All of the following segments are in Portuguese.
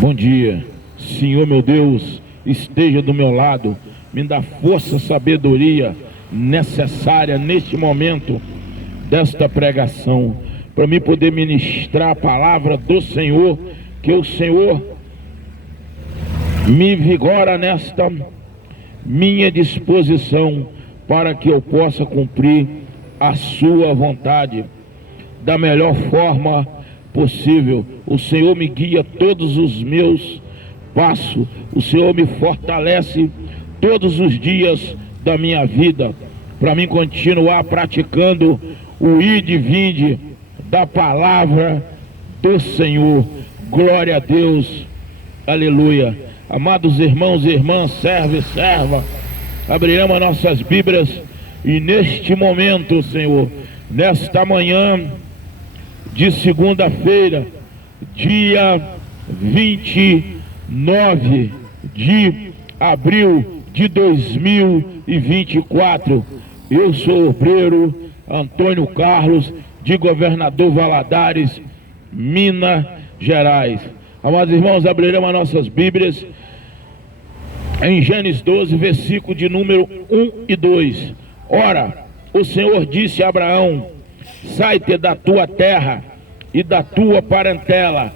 Bom dia, Senhor meu Deus, esteja do meu lado, me dá força, sabedoria necessária neste momento desta pregação, para mim poder ministrar a palavra do Senhor, que o Senhor me vigora nesta minha disposição, para que eu possa cumprir a sua vontade da melhor forma possível. O Senhor me guia todos os meus passos, o Senhor me fortalece todos os dias da minha vida, para mim continuar praticando o ide e vinde da palavra do Senhor. Glória a Deus, aleluia. Amados irmãos e irmãs, servo e serva, abriremos nossas Bíblias e neste momento, Senhor, nesta manhã de segunda-feira, dia 29 de abril de 2024, eu sou o obreiro Antônio Carlos, de Governador Valadares, Minas Gerais. Amados irmãos, abriremos as nossas Bíblias em Gênesis 12, versículo de número 1 e 2. Ora, o Senhor disse a Abraão: sai-te da tua terra e da tua parentela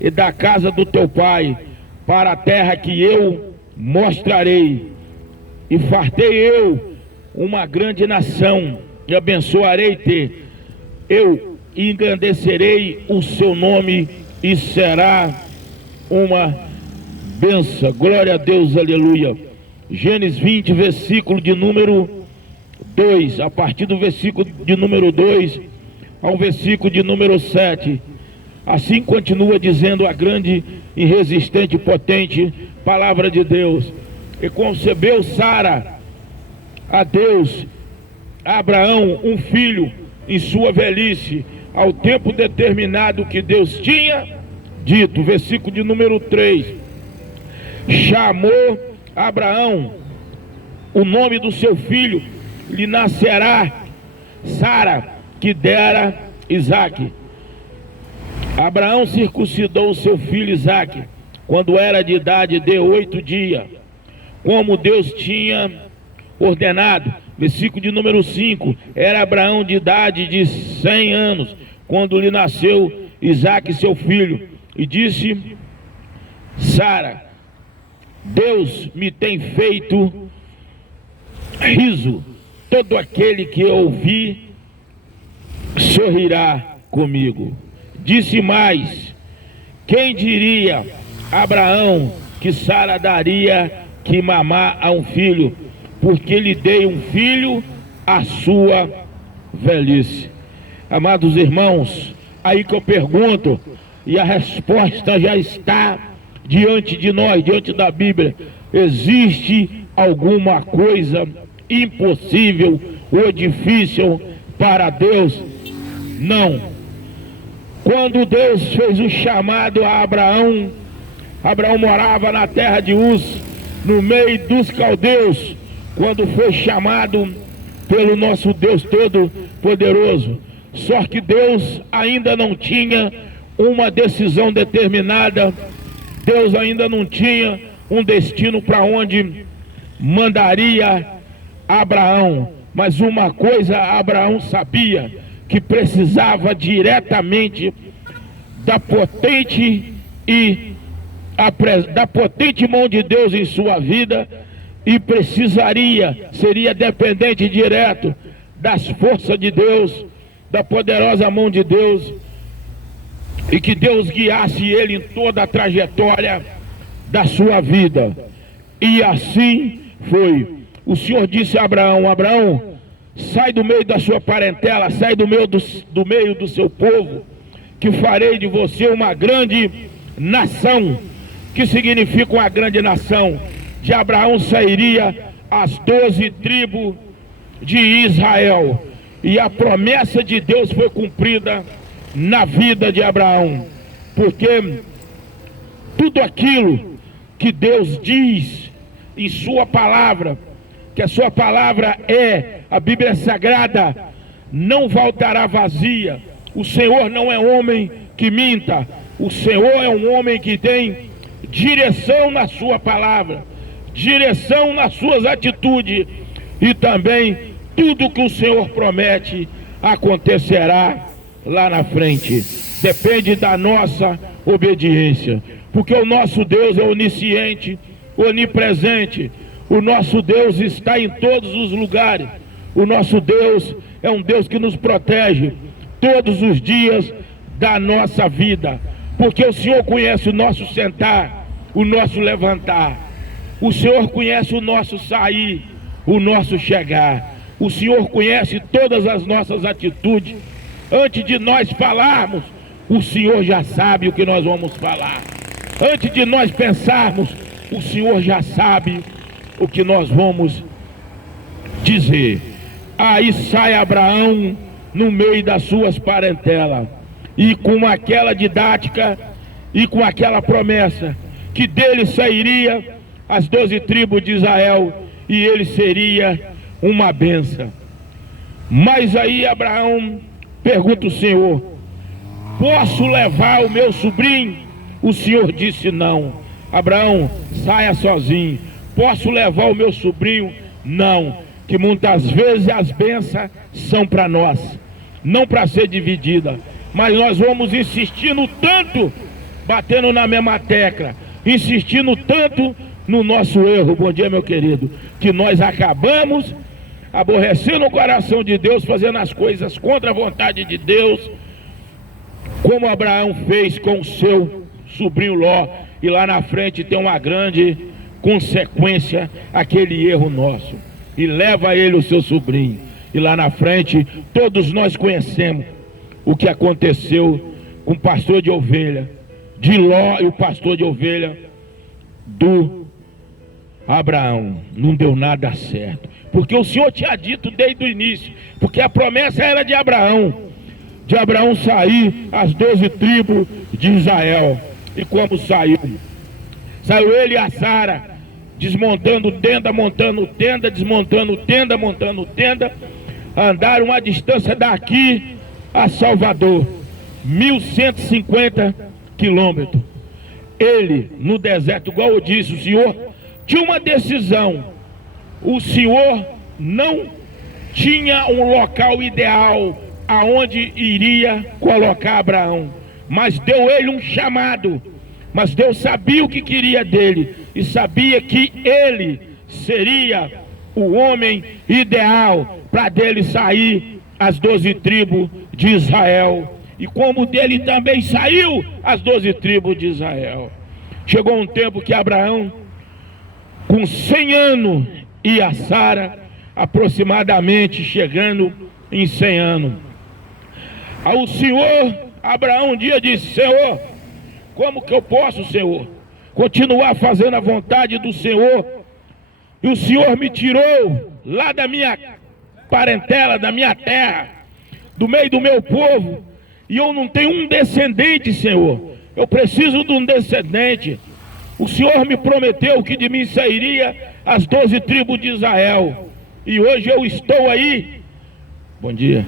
e da casa do teu pai, para a terra que eu mostrarei, e fartei eu uma grande nação, e abençoarei-te, eu engrandecerei o seu nome, e será uma bênção. Glória a Deus, aleluia. Gênesis 20, versículo de número 2, a partir do versículo de número 2 ao versículo de número 7. Assim continua dizendo a grande, irresistente e potente palavra de Deus. E concebeu Sara a Deus, a Abraão, um filho em sua velhice, ao tempo determinado que Deus tinha dito. Versículo de número 3. Chamou Abraão o nome do seu filho, lhe nascerá Sara, que dera Isaque. Abraão circuncidou o seu filho Isaque quando era de idade de 8 dias, como Deus tinha ordenado. Versículo de número 5. Era Abraão de idade de 100 anos quando lhe nasceu Isaque, seu filho, e disse Sara: Deus me tem feito riso, todo aquele que ouvir sorrirá comigo. Disse mais: quem diria Abraão que Sara daria que mamar a um filho, porque lhe dei um filho à sua velhice. Amados irmãos, aí que eu pergunto, e a resposta já está diante de nós, diante da Bíblia: existe alguma coisa impossível ou difícil para Deus? Não. Quando Deus fez o chamado a Abraão, Abraão morava na terra de Uz, no meio dos caldeus, quando foi chamado pelo nosso Deus Todo-Poderoso. Só que Deus ainda não tinha uma decisão determinada, Deus ainda não tinha um destino para onde mandaria Abraão. Mas uma coisa Abraão sabia, que precisava diretamente da potente mão de Deus em sua vida, e seria dependente direto das forças de Deus, da poderosa mão de Deus, e que Deus guiasse ele em toda a trajetória da sua vida. E assim foi. O Senhor disse a Abraão: Abraão, sai do meio da sua parentela, sai do meio do seu povo, que farei de você uma grande nação. Que significa uma grande nação? De Abraão sairia as 12 tribos de Israel, e a promessa de Deus foi cumprida na vida de Abraão, porque tudo aquilo que Deus diz em sua palavra, que a sua palavra é a Bíblia Sagrada, não voltará vazia. O Senhor não é homem que minta. O Senhor é um homem que tem direção na sua palavra, direção nas suas atitudes, e também tudo que o Senhor promete acontecerá lá na frente. Depende da nossa obediência, porque o nosso Deus é onisciente, onipresente. O nosso Deus está em todos os lugares. O nosso Deus é um Deus que nos protege todos os dias da nossa vida, porque o Senhor conhece o nosso sentar, o nosso levantar. O Senhor conhece o nosso sair, o nosso chegar. O Senhor conhece todas as nossas atitudes. Antes de nós falarmos, o Senhor já sabe o que nós vamos falar. Antes de nós pensarmos, o Senhor já sabe o que nós vamos dizer. Aí sai Abraão no meio das suas parentelas, e com aquela didática e com aquela promessa que dele sairia as 12 tribos de Israel e ele seria uma bênção. Mas aí Abraão pergunta ao Senhor: posso levar o meu sobrinho? O Senhor disse não. Abraão, saia sozinho. Posso levar o meu sobrinho? Não. Que muitas vezes as bênçãos são para nós, não para ser dividida, mas nós vamos insistindo tanto, batendo na mesma tecla, insistindo tanto no nosso erro, bom dia meu querido, que nós acabamos aborrecendo o coração de Deus, fazendo as coisas contra a vontade de Deus, como Abraão fez com o seu sobrinho Ló, e lá na frente tem uma grande consequência aquele erro nosso, e leva ele o seu sobrinho, e lá na frente todos nós conhecemos o que aconteceu com o pastor de ovelha de Ló e o pastor de ovelha do Abraão. Não deu nada certo, porque o Senhor tinha dito desde o início, porque a promessa era de Abraão sair as 12 tribos de Israel. E como saiu? Saiu ele e a Sara, desmontando tenda, montando tenda, desmontando tenda, montando tenda. Andaram uma distância daqui a Salvador, 1.150 quilômetros. Ele, no deserto, igual eu disse, o Senhor tinha uma decisão. O Senhor não tinha um local ideal aonde iria colocar Abraão, mas deu ele um chamado. Mas Deus sabia o que queria dele, e sabia que ele seria o homem ideal para dele sair as 12 tribos de Israel, e como dele também saiu as 12 tribos de Israel. Chegou um tempo que Abraão, com 100 anos, e a Sara aproximadamente chegando em 100 anos. Ao Senhor, Abraão um dia disse: Senhor, como que eu posso, Senhor, continuar fazendo a vontade do Senhor? E o Senhor me tirou lá da minha parentela, da minha terra, do meio do meu povo, e eu não tenho um descendente, Senhor. Eu preciso de um descendente. O Senhor me prometeu que de mim sairia as 12 tribos de Israel, e hoje eu estou aí, bom dia,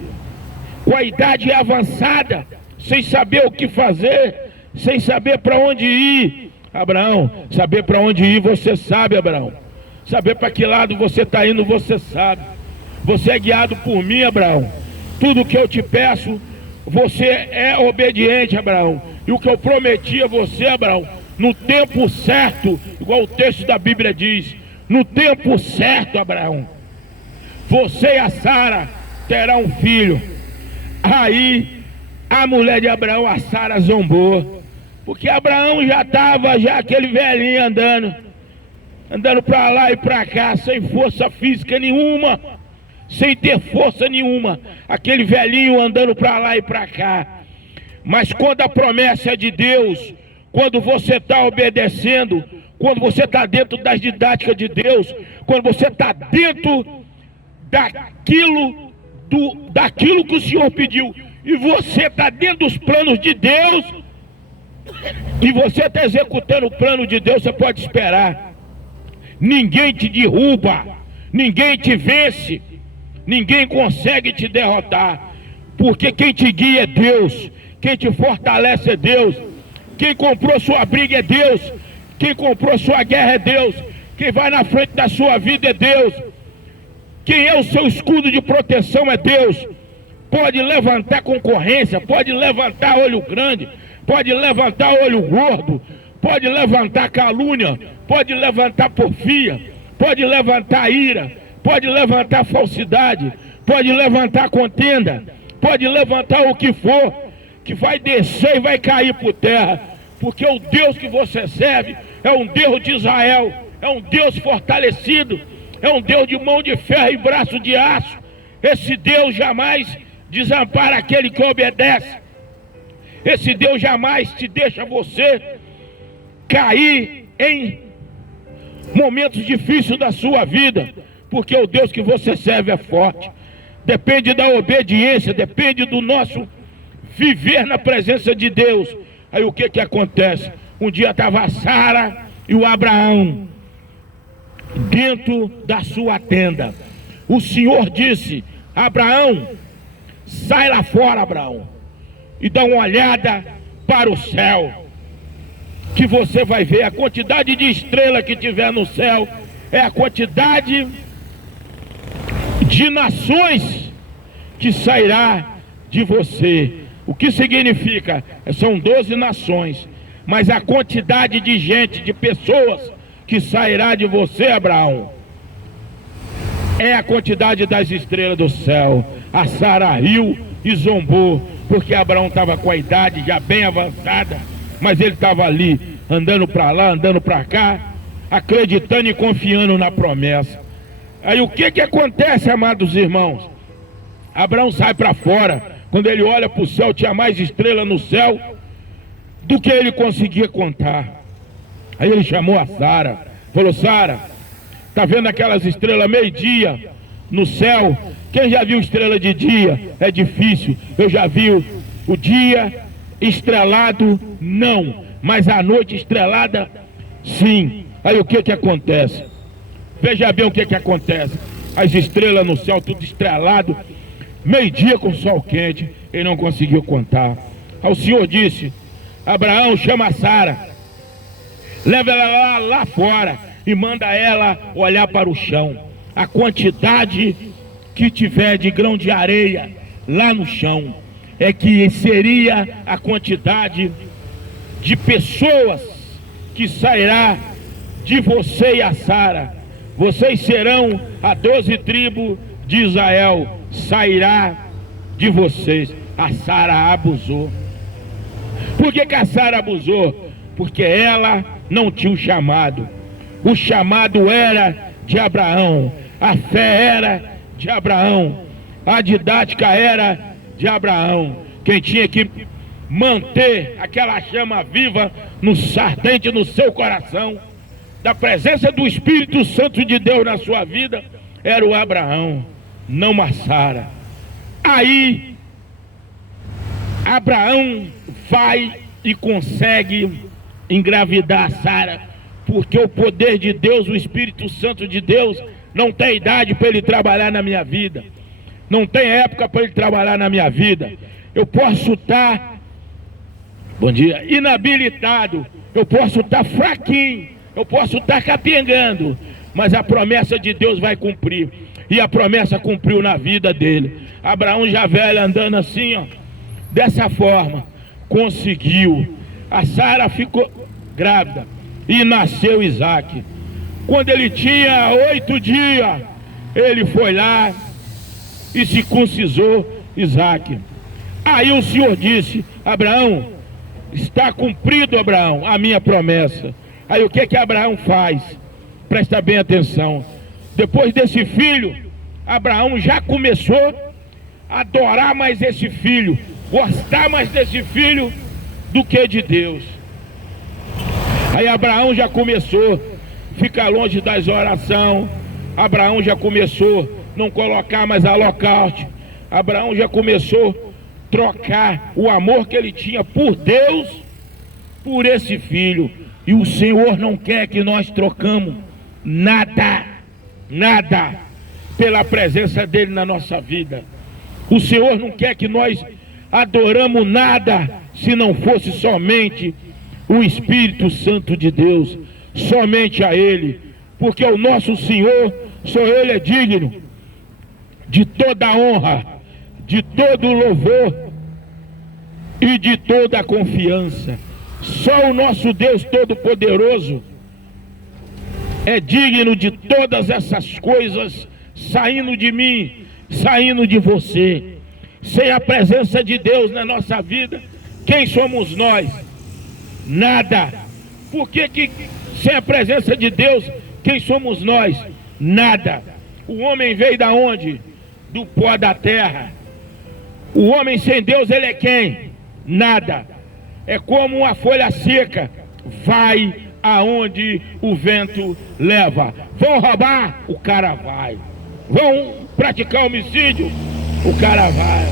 com a idade avançada, sem saber o que fazer, sem saber para onde ir. Abraão, saber para onde ir você sabe, Abraão. Saber para que lado você está indo você sabe. Você é guiado por mim, Abraão. Tudo que eu te peço, você é obediente, Abraão. E o que eu prometi a você, Abraão, no tempo certo, igual o texto da Bíblia diz, no tempo certo, Abraão, você e a Sara terão um filho. Aí a mulher de Abraão, a Sara, zombou, porque Abraão já estava aquele velhinho andando para lá e para cá, sem força física nenhuma, sem ter força nenhuma, aquele velhinho andando para lá e para cá. Mas quando a promessa é de Deus, quando você está obedecendo, quando você está dentro das didáticas de Deus, quando você está dentro daquilo que o Senhor pediu, e você está dentro dos planos de Deus, e você está executando o plano de Deus, você pode esperar. Ninguém te derruba, ninguém te vence, ninguém consegue te derrotar, porque quem te guia é Deus, Quem te fortalece é Deus. Quem comprou sua briga é Deus. Quem comprou sua guerra é Deus. Quem vai na frente da sua vida é Deus. Quem é o seu escudo de proteção é Deus. Pode levantar concorrência, pode levantar olho grande, pode levantar olho gordo, pode levantar calúnia, pode levantar porfia, pode levantar ira, pode levantar falsidade, pode levantar contenda, pode levantar o que for, que vai descer e vai cair por terra, porque o Deus que você serve é um Deus de Israel, é um Deus fortalecido, é um Deus de mão de ferro e braço de aço. Esse Deus jamais desampara aquele que obedece. Esse Deus jamais te deixa você cair em momentos difíceis da sua vida, porque o Deus que você serve é forte. Depende da obediência, depende do nosso viver na presença de Deus. Aí o que acontece? Um dia estava a Sara e o Abraão dentro da sua tenda. O Senhor disse: Abraão, sai lá fora, Abraão, e dá uma olhada para o céu, que você vai ver a quantidade de estrelas que tiver no céu, é a quantidade de nações que sairá de você. O que significa? São 12 nações, mas a quantidade de gente, de pessoas que sairá de você, Abraão, é a quantidade das estrelas do céu. A Sara riu e zombou, porque Abraão estava com a idade já bem avançada, mas ele estava ali, andando para lá, andando para cá, acreditando e confiando na promessa. Aí o que acontece, amados irmãos? Abraão sai para fora. Quando ele olha para o céu, tinha mais estrelas no céu do que ele conseguia contar. Aí ele chamou a Sara, falou: Sara, tá vendo aquelas estrelas meio-dia no céu? Quem já viu estrela de dia? É difícil. Eu já vi o dia estrelado, não, mas a noite estrelada, sim. Aí o que acontece? Veja bem o que acontece. As estrelas no céu, tudo estrelado, meio-dia com sol quente, ele não conseguiu contar. Aí o Senhor disse: Abraão, chama a Sara, leva ela lá fora e manda ela olhar para o chão. A quantidade que tiver de grão de areia lá no chão é que seria a quantidade de pessoas que sairá de você e a Sara. Vocês serão a 12 tribos de Israel, sairá de vocês. A Sara abusou. Por que a Sara abusou? Porque ela não tinha o chamado. O chamado era de Abraão, a fé era de Abraão, a didática era de Abraão. Quem tinha que manter aquela chama viva no ardente no seu coração, da presença do Espírito Santo de Deus na sua vida, era o Abraão, não a Sara. Aí Abraão vai e consegue engravidar a Sara, porque o poder de Deus, o Espírito Santo de Deus, não tem idade para ele trabalhar na minha vida, não tem época para ele trabalhar na minha vida. Eu posso estar, bom dia, inabilitado, eu posso estar fraquinho, eu posso estar capengando, mas a promessa de Deus vai cumprir, e a promessa cumpriu na vida dele. Abraão já velho, andando assim, ó, dessa forma, conseguiu. A Sara ficou grávida e nasceu Isaac. Quando ele tinha 8 dias, ele foi lá e circuncisou Isaac. Aí o Senhor disse: Abraão, está cumprido, Abraão, a minha promessa. Aí o que Abraão faz? Presta bem atenção. Depois desse filho, Abraão já começou a adorar mais esse filho, gostar mais desse filho do que de Deus. Aí Abraão já começou a ficar longe das orações. Abraão já começou a não colocar mais holocaust. Abraão já começou a trocar o amor que ele tinha por Deus por esse filho. E o Senhor não quer que nós trocamos nada pela presença dele na nossa vida. O Senhor não quer que nós adoramos nada se não fosse somente o Espírito Santo de Deus, somente a Ele, porque o nosso Senhor, só Ele é digno de toda honra, de todo louvor e de toda confiança. Só o nosso Deus Todo-Poderoso é digno de todas essas coisas, saindo de mim, saindo de você. Sem a presença de Deus na nossa vida, quem somos nós? Nada. Por que sem a presença de Deus, quem somos nós? Nada. O homem veio da onde? Do pó da terra. O homem sem Deus, ele é quem? Nada. É como uma folha seca, vai aonde o vento leva. Vão roubar? O cara vai. Vão praticar homicídio? O cara vai.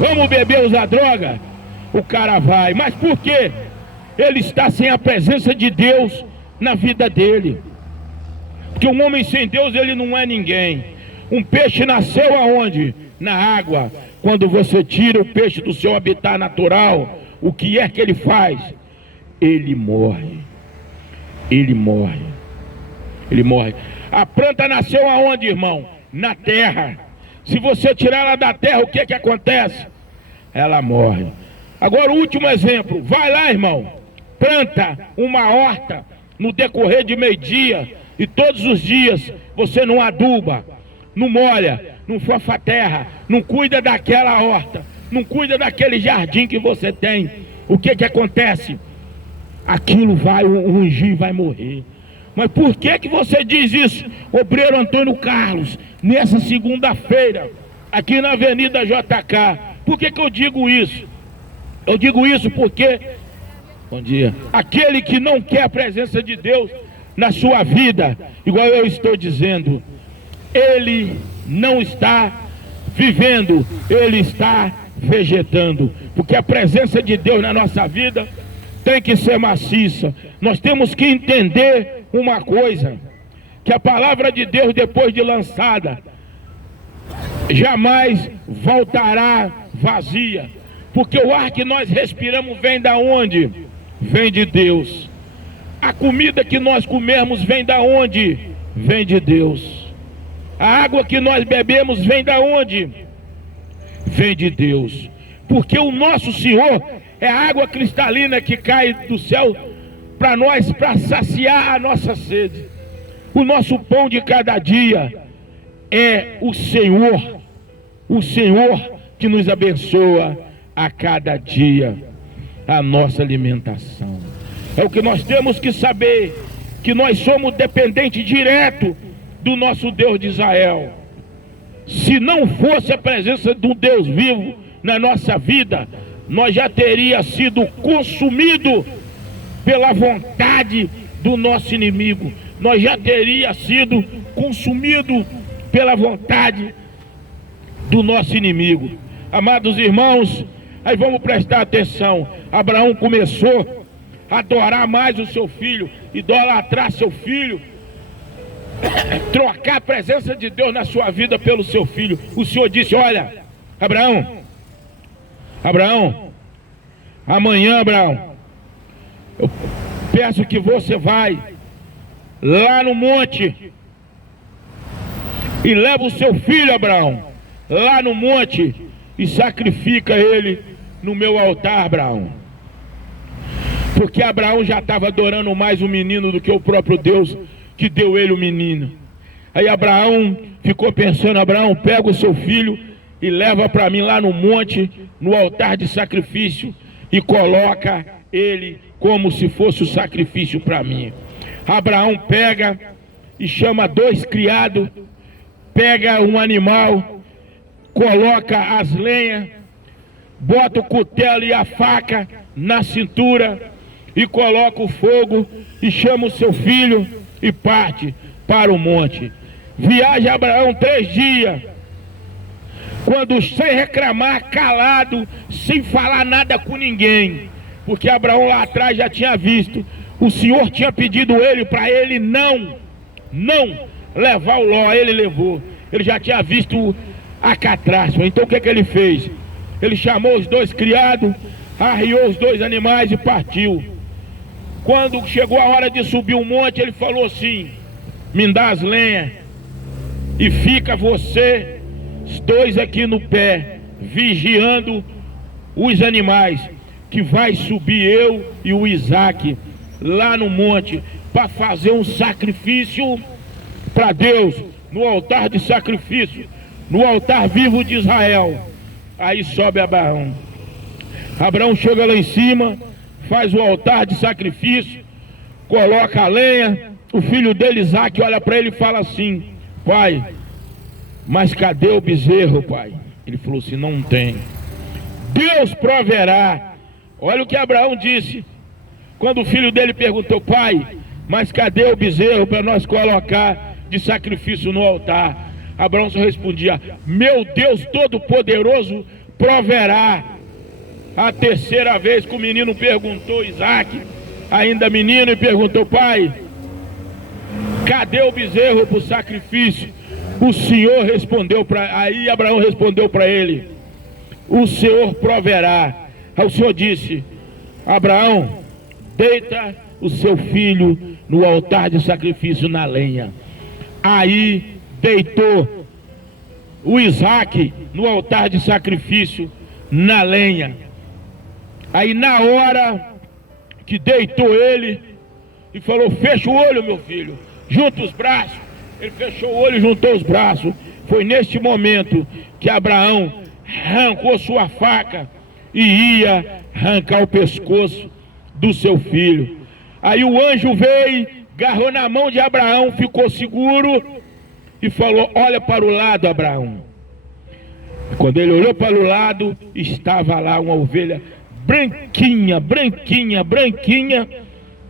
Vamos beber, usar droga? O cara vai. Mas por quê? Ele está sem a presença de Deus na vida dele. Porque um homem sem Deus, ele não é ninguém. Um peixe nasceu aonde? Na água. Quando você tira o peixe do seu habitat natural, o que é que ele faz? Ele morre. Ele morre. Ele morre. A planta nasceu aonde, irmão? Na terra. Se você tirar ela da terra, o que é que acontece? Ela morre. Agora o último exemplo. Vai lá, irmão. Planta uma horta no decorrer de meio-dia, e todos os dias você não aduba, não molha, não fofa a terra, não cuida daquela horta, não cuida daquele jardim que você tem. O que que acontece? Aquilo vai ungir, vai morrer. Mas por que que você diz isso, obreiro Antônio Carlos, nessa segunda-feira, aqui na Avenida JK? Por que que eu digo isso? Eu digo isso porque, bom dia, aquele que não quer a presença de Deus na sua vida, igual eu estou dizendo, ele não está vivendo, ele está vegetando. Porque a presença de Deus na nossa vida tem que ser maciça. Nós temos que entender uma coisa, que a palavra de Deus, depois de lançada, jamais voltará vazia. Porque o ar que nós respiramos vem da onde? Vem de Deus. A comida que nós comemos vem da onde? Vem de Deus. A água que nós bebemos vem da onde? Vem de Deus. Porque o nosso Senhor é a água cristalina que cai do céu para nós, para saciar a nossa sede. O nosso pão de cada dia é o Senhor que nos abençoa a cada dia a nossa alimentação. É o que nós temos que saber, que nós somos dependentes direto do nosso Deus de Israel. Se não fosse a presença do Deus vivo na nossa vida, nós já teria sido consumido pela vontade do nosso inimigo. Nós já teria sido consumido pela vontade do nosso inimigo. Amados irmãos, aí vamos prestar atenção. Abraão começou a adorar mais o seu filho, idolatrar seu filho, trocar a presença de Deus na sua vida pelo seu filho. O Senhor disse: olha, Abraão, amanhã, Abraão, eu peço que você vai lá no monte e leva o seu filho, Abraão, lá no monte e sacrifica ele no meu altar, Abraão. Porque Abraão já estava adorando mais o menino do que o próprio Deus que deu ele o menino. Aí Abraão ficou pensando: Abraão, pega o seu filho e leva para mim lá no monte, no altar de sacrifício, e coloca ele como se fosse o sacrifício para mim. Abraão pega e chama 2 criados, pega um animal, coloca as lenhas, bota o cutelo e a faca na cintura e coloca o fogo e chama o seu filho e parte para o monte. Viaja Abraão 3 dias, quando sem reclamar, calado, sem falar nada com ninguém, porque Abraão lá atrás já tinha visto, o Senhor tinha pedido ele para ele não levar o Ló, ele levou. Ele já tinha visto a catástrofe. Então o que que ele fez? Ele chamou os 2 criados, arriou os 2 animais e partiu. Quando chegou a hora de subir o monte, ele falou assim: me dá as lenhas e fica vocês 2 aqui no pé, vigiando os animais, que vai subir eu e o Isaac lá no monte para fazer um sacrifício para Deus, no altar de sacrifício, no altar vivo de Israel. Aí sobe Abraão. Abraão chega lá em cima, faz o altar de sacrifício, coloca a lenha. O filho dele, Isaac, olha para ele e fala assim: pai, mas cadê o bezerro, pai? Ele falou assim: não tem. Deus proverá. Olha o que Abraão disse quando o filho dele perguntou: pai, mas cadê o bezerro para nós colocar de sacrifício no altar? Abraão só respondia: meu Deus Todo-Poderoso proverá. A terceira vez que o menino perguntou, Isaac, ainda menino, e perguntou: pai, cadê o bezerro para o sacrifício? O Senhor respondeu aí Abraão respondeu para ele: o Senhor proverá. Aí o Senhor disse: Abraão, deita o seu filho no altar de sacrifício na lenha. Aí deitou o Isaac no altar de sacrifício na lenha. Aí na hora que deitou ele e falou: fecha o olho, meu filho, junta os braços. Ele fechou o olho e juntou os braços. Foi neste momento que Abraão arrancou sua faca e ia arrancar o pescoço do seu filho. Aí o anjo veio, agarrou na mão de Abraão, ficou seguro e falou: olha para o lado, Abraão. Quando ele olhou para o lado, estava lá uma ovelha branquinha, branquinha, branquinha,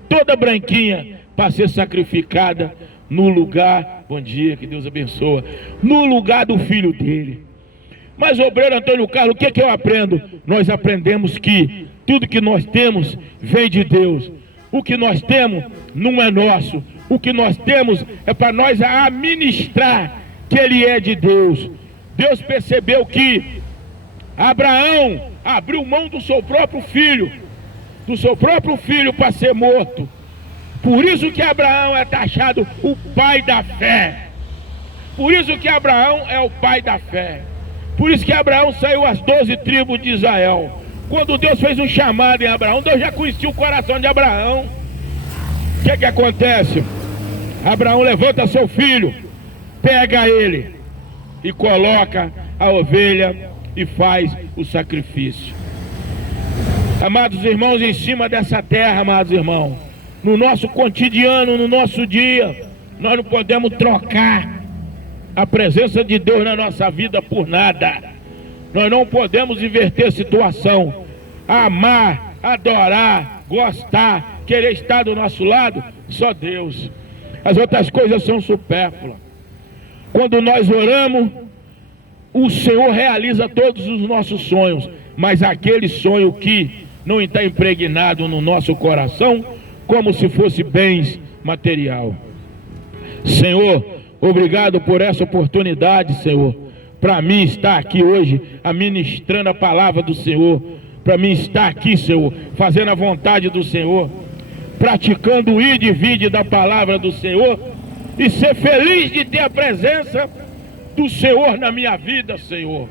toda branquinha, para ser sacrificada no lugar, bom dia, que Deus abençoa, no lugar do filho dele. Mas, obreiro Antônio Carlos, o que eu aprendo? Nós aprendemos que tudo que nós temos vem de Deus. O que nós temos não é nosso. O que nós temos é para nós administrar, que ele é de Deus. Deus percebeu que Abraão abriu mão do seu próprio filho para ser morto. Por isso que Abraão é taxado o pai da fé. Por isso que Abraão é o pai da fé. Por isso que Abraão saiu às 12 tribos de Israel. Quando Deus fez um chamado em Abraão, Deus já conhecia o coração de Abraão. O que acontece? Abraão levanta seu filho, pega ele e coloca a ovelha e faz o sacrifício. Amados irmãos, em cima dessa terra, amados irmãos, no nosso cotidiano, no nosso dia, nós não podemos trocar a presença de Deus na nossa vida por nada. Nós não podemos inverter a situação. Amar, adorar, gostar, querer estar do nosso lado, só Deus. As outras coisas são supérfluas. Quando nós oramos, o Senhor realiza todos os nossos sonhos, mas aquele sonho que não está impregnado no nosso coração, como se fosse bens material. Senhor, obrigado por essa oportunidade, Senhor, para mim estar aqui hoje, administrando a palavra do Senhor, para mim estar aqui, Senhor, fazendo a vontade do Senhor, praticando o ide e vinde da palavra do Senhor, e ser feliz de ter a presença do Senhor na minha vida, Senhor.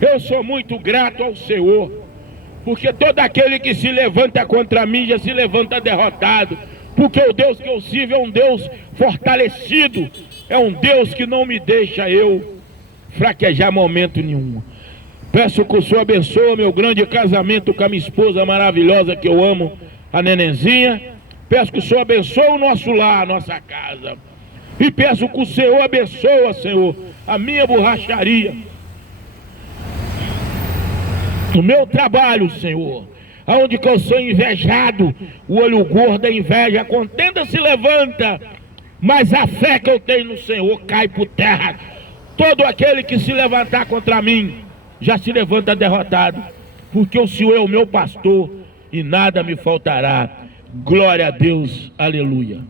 Eu sou muito grato ao Senhor, porque todo aquele que se levanta contra mim já se levanta derrotado, porque o Deus que eu sirvo é um Deus fortalecido, é um Deus que não me deixa eu fraquejar momento nenhum. Peço que o Senhor abençoe meu grande casamento com a minha esposa maravilhosa que eu amo, a Nenenzinha. Peço que o Senhor abençoe o nosso lar, a nossa casa. E peço que o Senhor abençoe, Senhor, a minha borracharia, no meu trabalho, Senhor, aonde que eu sou invejado, o olho gordo, a inveja, a contenda se levanta, mas a fé que eu tenho no Senhor cai por terra. Todo aquele que se levantar contra mim, já se levanta derrotado, porque o Senhor é o meu pastor, e nada me faltará. Glória a Deus, aleluia.